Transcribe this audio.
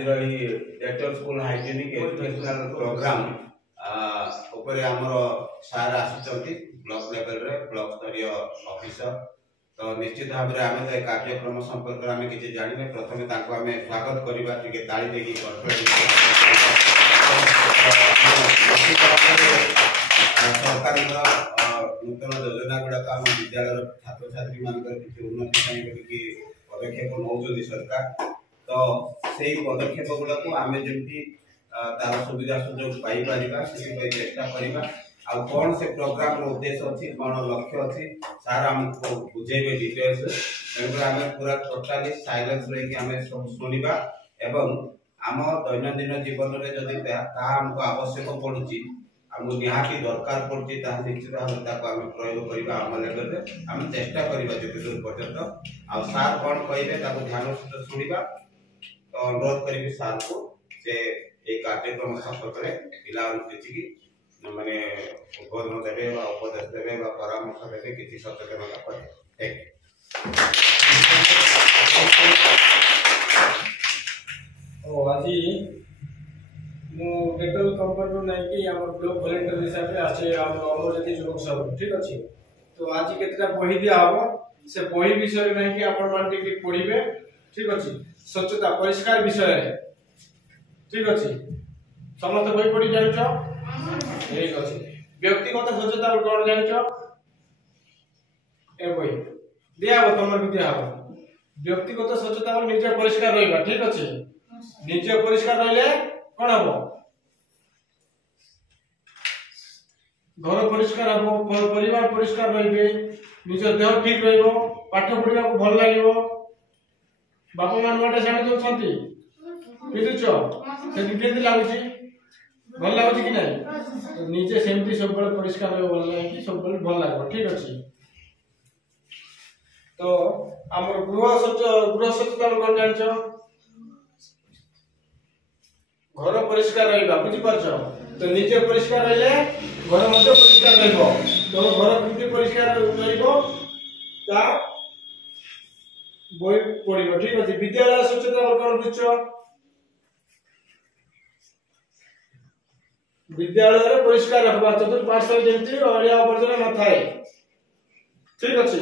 आज Dettol school hygienic educational programme ऊपर आमर सार आसी ब्लॉक लेवल रे ब्लॉक स्तरीय ऑफिसर तो निश्चित भाव में आम तो कार्यक्रम संपर्क में किसी जाने प्रथम आम स्वागत करवा टे ताली देखिए सरकार नूतन योजना गुड़ाक आम विद्यालय छात्र छात्री मान किसी उन्नति पदक्षेप नौ सरकार तो से पदक्षेप गुड़ाक आम जमी तार सुविधा सुजोग पाइपर से चेष्टा करवा आ कौन से प्रोग्राम उद्देश्य अच्छी कौन लक्ष्य अच्छी सार आमको बुझेबे डिटेल्स आम पूरा टोटाली साइलेंस रही आम सब शुणा एवं आम दैनंदिन जीवन में जदि आमको आवश्यक पड़ुची आमको निहाती दरकार पड़ुची निश्चित भाव आम प्रयोग करवा आम लेवल में आम चेष्टा करवा जिते दूर पर्यंत आ सार कौन कहे ध्यान सहित शुणा तो अनुरोध करी सार को से कार्यक्रम संपर्क में पिला किसी माने उद्बोधन देवे उपदेश देवे परामर्श देवे किसी सचेतनता करे आज मु डेटल कंपनी नहीं कि हमर ब्लॉक वॉलंटियर हिसाब से आसे हम अमरज्योति युवक सब ठीक अछि तो आज केतरा बही दिया हबो से बही विषय नहीं कि आपण मान के पढिबे ठीक अछि स्वच्छता परिष्कार विषय है ठीक अछि समस्त बही पढि जानि छ ठीक अछि व्यक्तिगत स्वच्छता कोन जानि छ ए बही दिया हो तमर भी दिया हो व्यक्तिगत स्वच्छता निजे परिष्कार रहबा ठीक अछि निजे परिष्कार रहले कोन हबो घर परिष्कार हबो परिवार परिष्कार रहबे निज देह ठीक रहबो पाठ पढिबा को भल लागिवो बापा मान वाटे जानि दोछंती बुझुछो से केति लागुची भल लागुची कि नहीं तो निजे सेमती सब बड़ परिष्कार रहबो भल लागी सब बड़ भल लागबो ठीक अछि तो हमर गृह स्वच्छता कोन जानि घर परिष्कार रहबा बुझि परछो तो निजे परिष्कार रहले घर मध्ये परिष्कार रहबो तो घर केमति परिष्कार रहबो ता बोय पडिबो ठीक अछि विद्यालय स्वच्छता कोन बुझछो विद्यालय रे परिष्कार रखबा चतुर्पार्श्व जेंति अलिया आवर्जना न थाए ठीक अछि